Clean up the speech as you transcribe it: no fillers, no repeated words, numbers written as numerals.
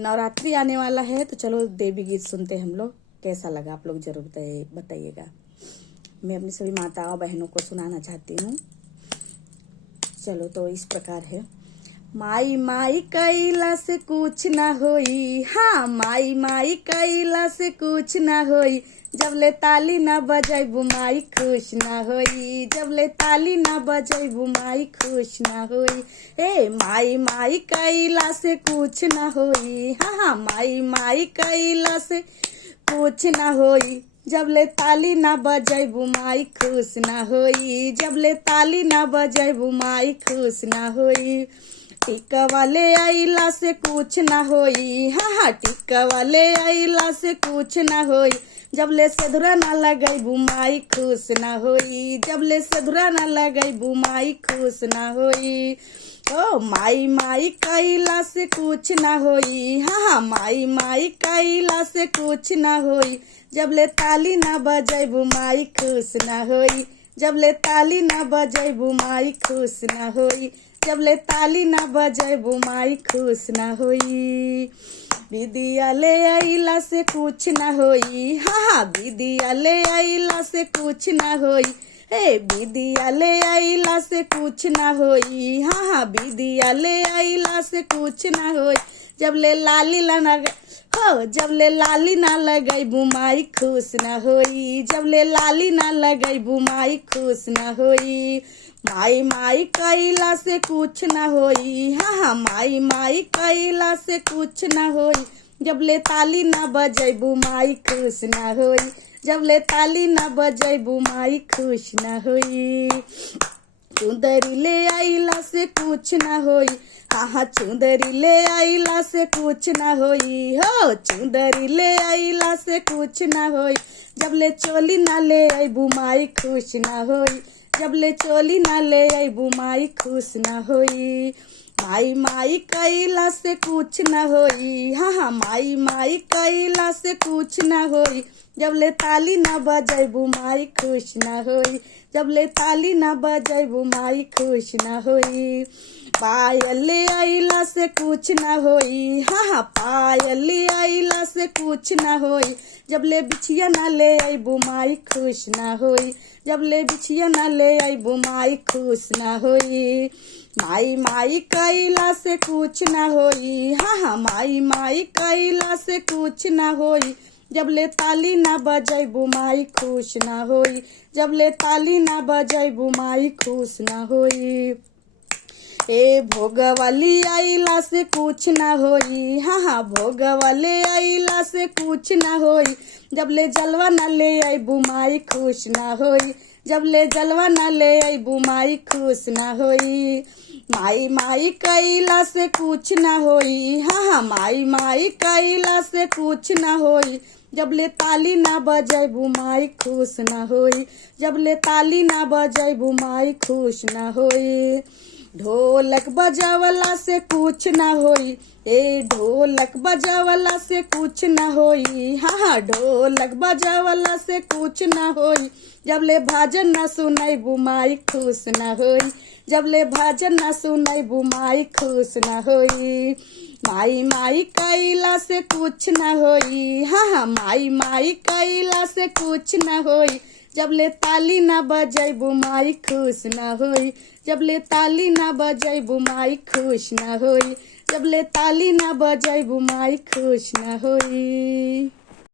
नवरात्रि आने वाला है तो चलो देवी गीत सुनते हैं हम लोग। कैसा लगा आप लोग जरूर बताइएगा। मैं अपनी सभी माताओं बहनों को सुनाना चाहती हूँ। चलो तो इस प्रकार है। माई माई कैला से कुछ ना होई, हाँ माई माई कैला से कुछ ना होई, जब ले ताली ना बजाइबू माई खुश ना होई, जब ले ताली ना बजाइबू माई खुश ना होई। ए माई माई कैला से कुछ ना होई, हाँ हाँ माई माई कैला से कुछ ना होई, जब ले ताली ना बजाइबू माई खुश ना होई, जब ले ताली ना बजाइबू माई खुश ना होई। टिक्का वाले आइला से कुछ ना होई, हाँ हाँ टिक्का वाले आइला से कुछ ना होई, जब ले सधुरा ना लगाइबू माई खुश ना होई, जब ले सधुरा ना लगाइबू माई खुश ना होई। ओ माई माई कैला से कुछ ना होई, हाँ हाँ माई माई कैला से कुछ ना होई, जब ले ताली ना बजाइबू माई खुश ना होई, जब ले ताली ना बजाइबू माई खुश ना होई, जब ले ताली ना बजाइबू माई खुश ना होई। विदिया ले आइला से कुछ ना होई, हाँ हाँ विदिया ले आइला से कुछ ना होई, हे विदिया ले आइला से कुछ ना होई, हाँ हाँ विदिया ले आइला से कुछ ना होई, जब ले लाली ना हो, जब ले लाली ना लगाइबू माई खुश ना होई, जब ले लाली ना लगाइबू माई खुश ना होई। माई माई कैला से कुछ ना होई, हाँ हाँ माई माई कैला से कुछ ना होई, जब ले ताली ना बजाइबू माई खुश ना होई, जब ले ताली ना बजाइबू माई खुश ना होई। चुंदरी ले आइला से कुछ ना होई, हाँ हाँ चुंदरी ले आइला से कुछ ना होई, हो चुंदरी ले आइला से कुछ ना होई, जब ले चोली ना ले आइबू माई खुश ना होई, जब ले चोली ना ले आइबू माई खुश ना होई। माई माई कैला से कुछ ना होई, हाँ हाँ माई माई कैला से कुछ ना होई, जब ले ताली ना बजाइबू माई खुश ना होई, जब ले ताली ना बजाइबू माई खुश ना होई। पायल ले आइला से कुछ ना होई, हाँ हाँ पायल ले आइला से कुछ ना होई, जब ले बिछिया ना ले आइबू माई खुश ना होई, जब ले बिछिया ना ले आइबू माई खुश ना होई। माई माई कैला से कुछ ना होई, हाँ हाँ माई माई कैला से कुछ ना होई, जब ले ताली ना बजाइबू माई खुश ना होई, जब ले ताली ना बजाइबू माई खुश ना होई। ए भोगवाली आइला से कुछ ना होई, हाँ हाँ भोगवाले आइला से कुछ ना होई, जब ले जलवा ना ले आइबू माई खुश ना होई, जब ले जलवा ना ले आइबू माई खुश ना होई। माई माई कैला से कुछ ना होई, हाँ हाँ माई माई कैला से कुछ ना होई, जब ले ताली ना बजाइबू माई खुश ना होई, जब ले ताली ना बजाइबू माई खुश ना होई। ढोलक बजावला से कुछ ना होई, ए ढोलक बजावला से कुछ ना होई, हाँ हाँ ढोलक बजावला से कुछ ना होई, जब ले भजन ना सुनाइबू माई खुश ना होई, जब ले भजन ना सुनाइबू माई खुश ना होई। माई माई कैला से कुछ ना होई, हाँ हाँ माई माई कैला से कुछ ना होई, जब ले ताली ना बजाइबू माई खुश ना होई, जब ले ताली ना बजाइबू माई खुश ना होई, जब ले ताली ना बजाइबू माई खुश ना होई।